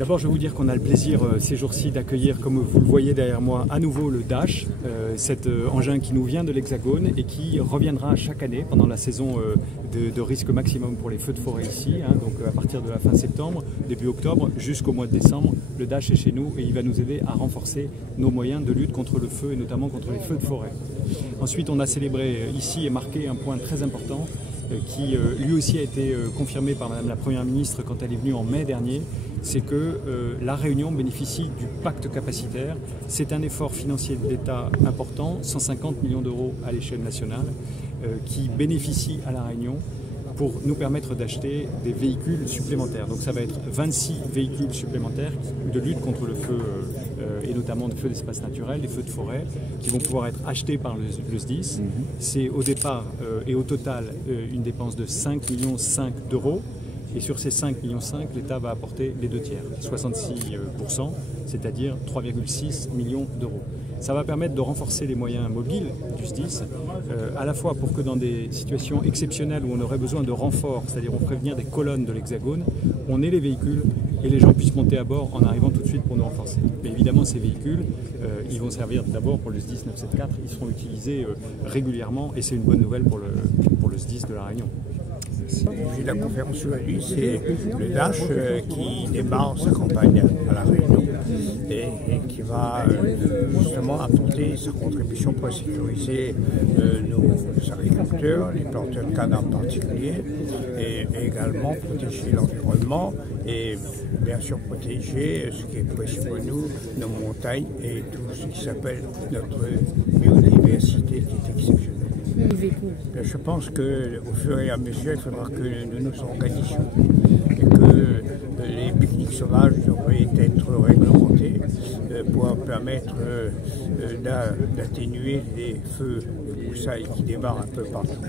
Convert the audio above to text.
D'abord, je vais vous dire qu'on a le plaisir ces jours-ci d'accueillir, comme vous le voyez derrière moi, à nouveau le Dash, cet engin qui nous vient de l'Hexagone et qui reviendra chaque année pendant la saison de risque maximum pour les feux de forêt ici, donc à partir de la fin septembre, début octobre, jusqu'au mois de décembre. Le Dash est chez nous et il va nous aider à renforcer nos moyens de lutte contre le feu et notamment contre les feux de forêt. Ensuite, on a célébré ici et marqué un point très important qui lui aussi a été confirmé par Madame la Première ministre quand elle est venue en mai dernier, c'est que la Réunion bénéficie du pacte capacitaire. C'est un effort financier de l'État important, 150 millions d'euros à l'échelle nationale, qui bénéficie à la Réunion pour nous permettre d'acheter des véhicules supplémentaires. Donc ça va être 26 véhicules supplémentaires de lutte contre le feu, et notamment de feux d'espace naturel, des feux de forêt, qui vont pouvoir être achetés par le SDIS. C'est au départ et au total une dépense de 5,5 millions d'euros. Et sur ces 5,5 millions, l'État va apporter les 2 tiers, 66%, c'est-à-dire 3,6 millions d'euros. Ça va permettre de renforcer les moyens mobiles du SDIS, à la fois pour que dans des situations exceptionnelles où on aurait besoin de renforts, c'est-à-dire on ferait venir des colonnes de l'Hexagone, on ait les véhicules et les gens puissent monter à bord en arrivant tout de suite pour nous renforcer. Mais évidemment, ces véhicules, ils vont servir d'abord pour le SDIS 974, ils seront utilisés régulièrement et c'est une bonne nouvelle pour le SDIS de la Réunion. J'ai la conférence aujourd'hui, c'est le Dash qui démarre sa campagne à la Réunion et qui va justement apporter sa contribution pour sécuriser nos agriculteurs, les planteurs de canne en particulier, et également protéger l'environnement et bien sûr protéger ce qui est précieux pour nous, nos montagnes et tout ce qui s'appelle notre biodiversité qui est exceptionnelle. Je pense qu'au fur et à mesure, il faudra que nous nous organisions et que les pique-niques sauvages devraient être réglementés pour permettre d'atténuer les feux de broussailles qui démarrent un peu partout.